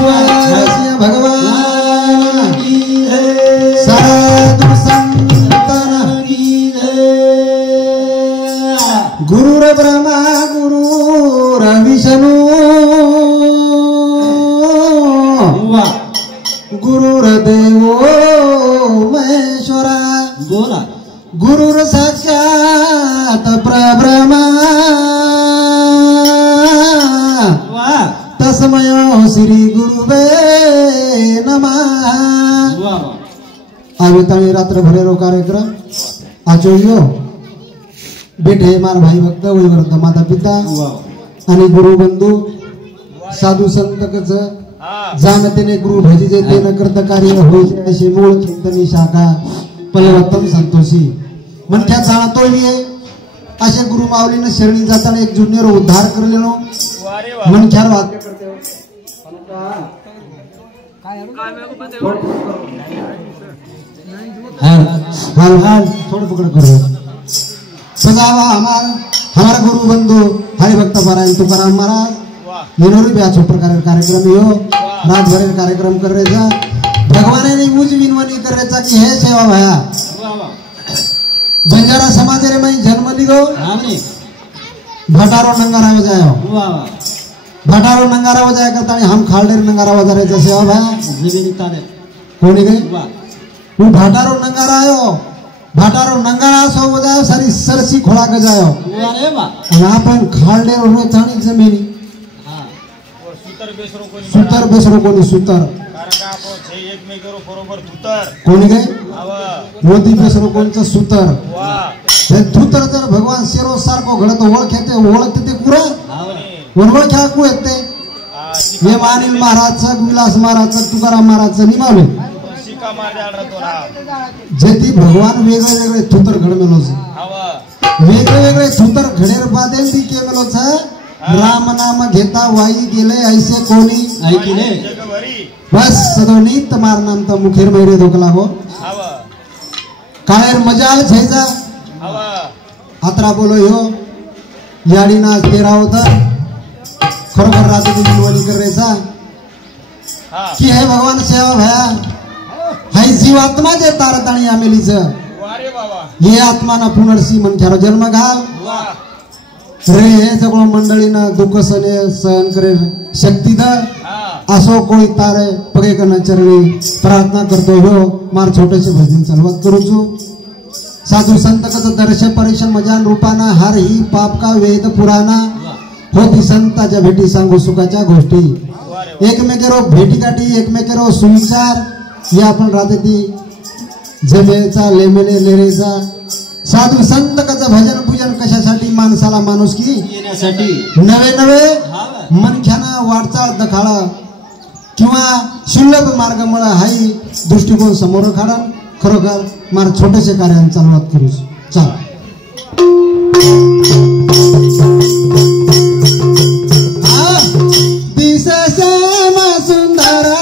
विश्वासी भगवान की जय। साधु संतन की जय। गुरुर ब्रह्मा गुरुर विष्णु गुरुर्देवो महेश्वरा बोला गुरुर साक्षात परब्रह्मा तस्मै श्री गुरुवे नमः। आविताणी रात्र भरेरो कार्यक्रम आचोयो बेटे मार भाई भक्त वैवर्त माता पिता आणि गुरु बंधू साधू संतकच जानतेने गुरु भजिजे ते न करता कार्य होईचे अशी मूळ चिंतनी शाखा पलवत्तम संतोषी मनख्या जाणतो ये अशा गुरु माऊलीने शरणी जाताना एक जुन्यर उद्धार करलेलो मनख्यार वाद हाल थोड़ा पकड़ करो सजावा हमारा गुरु बंधु हरिभक्त पारायण तुकाराम महाराज निरोरी भी अच्छे प्रकार कार्यक्रम यो रात भर कार्यक्रम कर रहे जा भगवान ने मुझ विनवनी कर रहे था कि है सेवा भया बंजारा समाज रे मैं जन्म लिगो भटारो नंगारा बजायो भटारो नंगारा बजाया करता हम खालडेर नंगारा बजा रहे थे सेवा भया कोणी गई वो भटारो नंगारा आयो भटारो नंगारा सो बजायो सारी सरसी खोला के जायो यहाँ पर खालडेर होने थानी जमीनी सुतर बेसरो कोणी सुतर कोणी गए मोदी बेसरो कोणचं सुतर हे धुतर जर भगवान शेरो सारखो घडत ओळखते ते कुरा ओळख्या कु येते हे मानिल महाराजचं विलास महाराजचं तुकाराम महाराजचं निमावे जेती भगवान वेगळे वेगळे थुतर घडमेलोच वेगळे वेगळे थुतर घडेर बादेल दी केमेलोच राम नाम घेता वाई गेले ऐसे कोणी ऐकिले बस सदोनी तमार नाम तो मुखेर मैरे धोकला हो काळेर मजाल छेजा आत्रा बोलो यो याडी नाच तेरा होता खरोखर रात की जीवनी कर रेसा की है भगवान सेवा भया हाय जीवात्मा जे तारताणी आमेलीच ये आत्मा ना पुनर्सी मनख्यारो जन्म घाल रे हे सगळं मंडळीनं दुःख सहन करे शक्ती द असो कोई तारे पगे करना चरणी प्रार्थना करतो हो मार छोटेसे भजन चालवत करूचो साधू संत कच दर्श परिश मजान रूपाना हर ही पाप का वेद पुराणा होती संताच्या भेटी सांगू सुखाच्या गोष्टी एकमेकेरो भेटी गाठी एकमेकेरो सुविचार हे आपण राहते ती जमेचा लेमेले लेरेचा साधू संत कच भजन पूजन कशासाठी माणसाला माणुसकी येण्यासाठी नवे नवे मनख्याना वाटचाल दखाळा किंवा सुलभ मार्ग मला हाई दृष्टिकोन समोर काढा खरोखर मार छोटेसे कार्य चालवत करू चल सुंदरा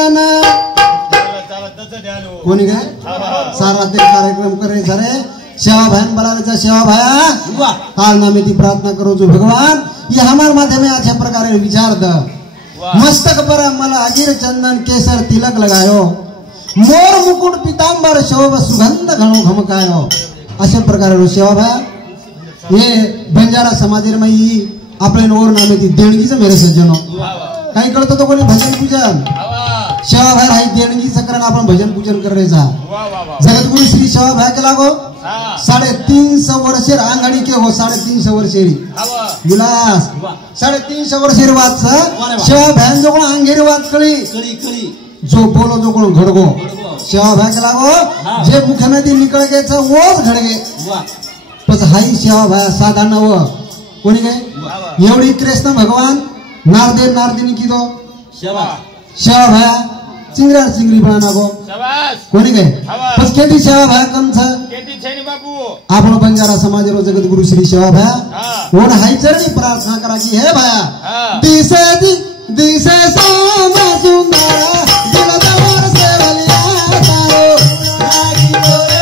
भजन कोणी काय सारा ते कार्यक्रम करे सारे सेवा भान बलाचा सेवा भाया काल नामे ती प्रार्थना करो जो भगवान ये हमारे माध्यम में अच्छे प्रकार विचार द मस्तक पर मला अजीर चंदन केसर तिलक लगायो मोर मुकुट पीतांबर शोभ सुगंध घणो घमकायो अशा प्रकार सेवा भाया ये बंजारा समाज में आपल्या नवर नामे ती देणगीच मेरे सज्जनो काही कळतं तो कोणी भजन पूजन सेवा भाई हाई देणगी सकरण आपण भजन पूजन करायचा जगतगुरु श्री सेवा भाई के लागो 350 वर्षेर आंगणी के हो 350 वर्षेरी विलास 350 वर्षेर वाद सेवा भाई जो कोण अंगेरी वाद कळी जो बोलो जो कोण घडगो सेवा भाई के लागो जे मुख्यमंत्री निकळ गेचा वोच घडगे पस हाई सेवा भाई साधा नव कोणी काय एवढी कृष्ण भगवान नारदेव नारदिनी की दो सेवा भाया चिंगरा चिंगरी बना गो कोणी काय पस केटी सेवा भाया कम छ केटी छैनी बाबू आपण बंजारा समाज रो जगतगुरु श्री सेवा भाया ओन हाई चरणी प्रार्थना करा की हे भाया दिसे सोमा सुंदर दिलदार सेवलिया तारो रागी गोरे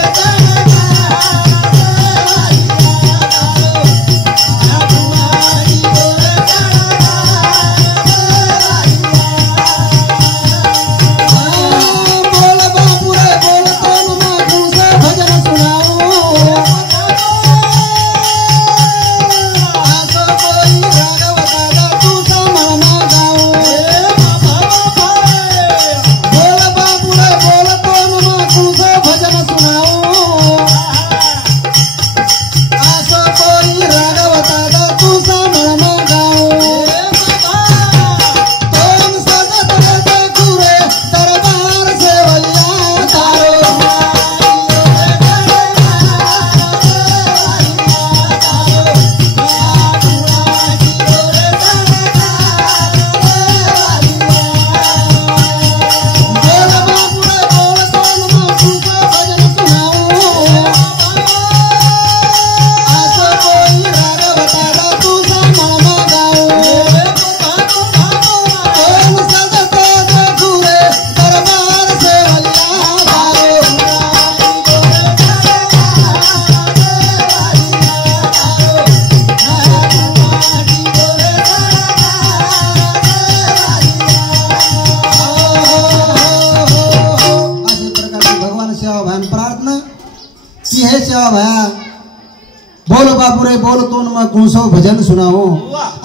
बोलो बापुरे बोल तो कुणसो भजन सुनाओ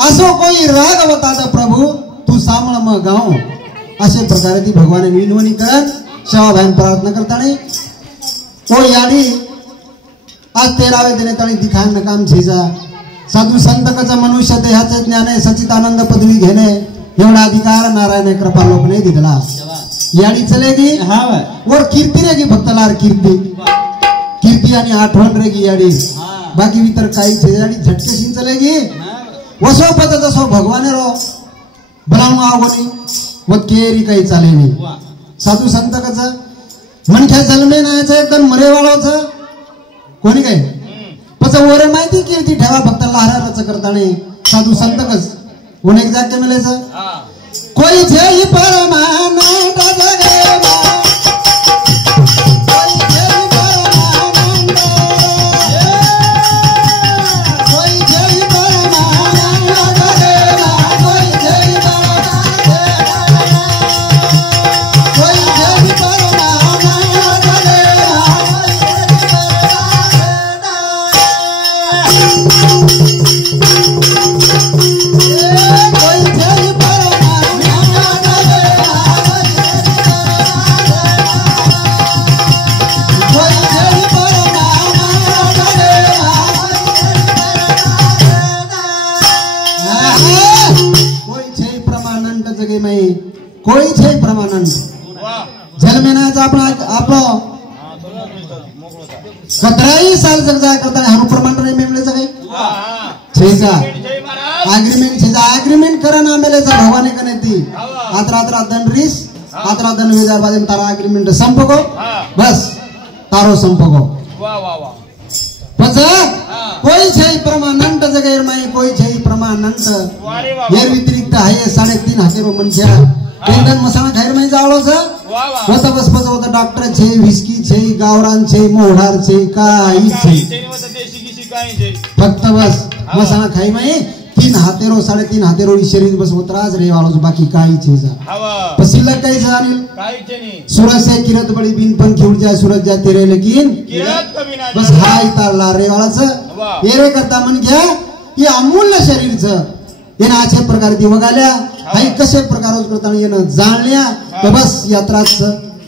असो कोई राग बतादा प्रभु तू सामण म गाओ असे प्रकारे ती भगवान विनवणी करत सेवा भाई प्रार्थना करताने ओ याडी आज 13वे दिने ताणी दिखान नकाम छेजा साधू संत कचा मनुष्य देहाचे ज्ञान आहे सचिदानंद पदवी घेणे एवढा अधिकार नारायण कृपा लोक ने दिला याडी चलेगी और कीर्ती रेगी भक्तलार कीर्ती आणि आठवण रेगी याडी बाकी भीतर काही याडी झटकेशीन चलेगी वसो पद जसो भगवान रो बनाऊ आवगोनी व केरी काही चालेनी साधू संत कचा मनख्या जन्मे नायचं एकदम मरेवाळोच कोणी काय पच ओरे माहिती कीर्ती ठेवा भक्त लहरारच करताने साधू संत कस कोण एक जागे मिलेचं कोई जेई परमानंद जगेवा कोई छे प्रमानंद जन्मेनाचा आपलं कतराई साल जग जाय करता हनु प्रमाण नाही मेमलेचा काय छेजा एग्रीमेंट छेजा एग्रीमेंट करा ना मेलेचा भगवाने कने ती आत्रा दंडरीस आत्रा दंड वेजार बाजून तारा एग्रीमेंट संपको बस तारो संपको पचा कोई छै प्रमाणंट जगैर माई कोई छै प्रमाणंट हेर व्यतिरिक्त आहे 3.5 हातेरो मनस्या केंदन मसाला खाएर माई जावळो छ होता बस पजवता डॉक्टर छै विस्की छै गावरान छै मोहडार छै काही छै फक्त बस मसाला खाई माई 3 हातेरो 3.5 हातेरो शरीर बस उतराज रे वालो बाकी काही छै पसिल्ला काही जानिल काही छै नि सूरज से किरत बड़ी बिन पंखी उड़ जाए सूरज जाते रे लेकिन किरत कभी ना बस हाय तारला रे वाला छ येरे करता मन घ्या हे अमूल्य शरीर छ येना अशा प्रकारे ती वगाल्या हाय कसे प्रकारोज करता येना जाणल्या तर बस यात्राच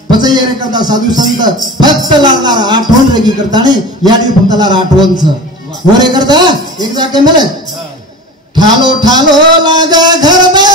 पच येरे करता साधू संत फक्त लागणार आठवण रेगी करता ने याडी फक्त लागणार आठवण छ होरे करता एक जाके मिले ठालो ठालो लागा घरदार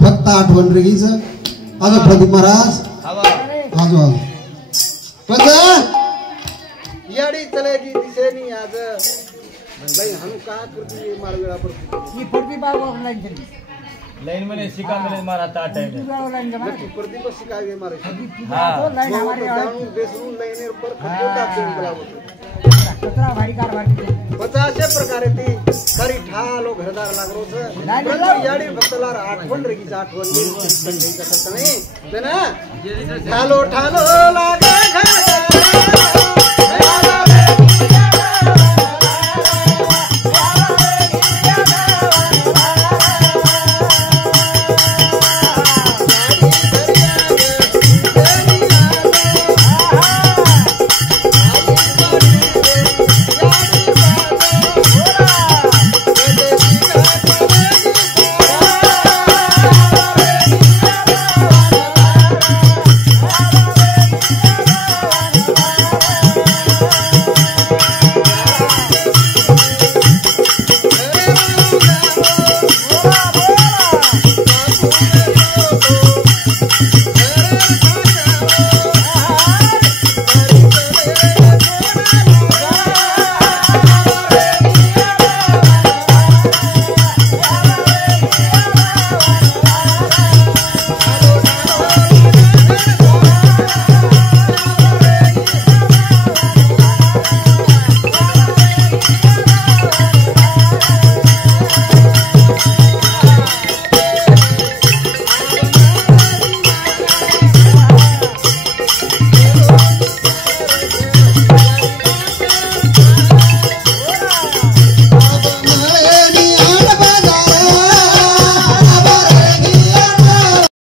फक्त आठवण रेगीच आज प्रदीप महाराज आजो आजो पचा याडी चलेगी दिसेनी आज भाई हम का करती मार वेळा पर ही प्रदीप बाबा लाइन में सिका मिले मारा ता टाइम में प्रदीप सिकावे मारे हां लाइन हमारे बेसरू लाइन पर खटोटा पेन बराबर कतरा भारी कारभार 50 प्रकारे ती खरी ठालो घरदार लागरो छ याडी भक्तलार आठवण रेगीच आठवण नाही ठालो ठालो लागा घर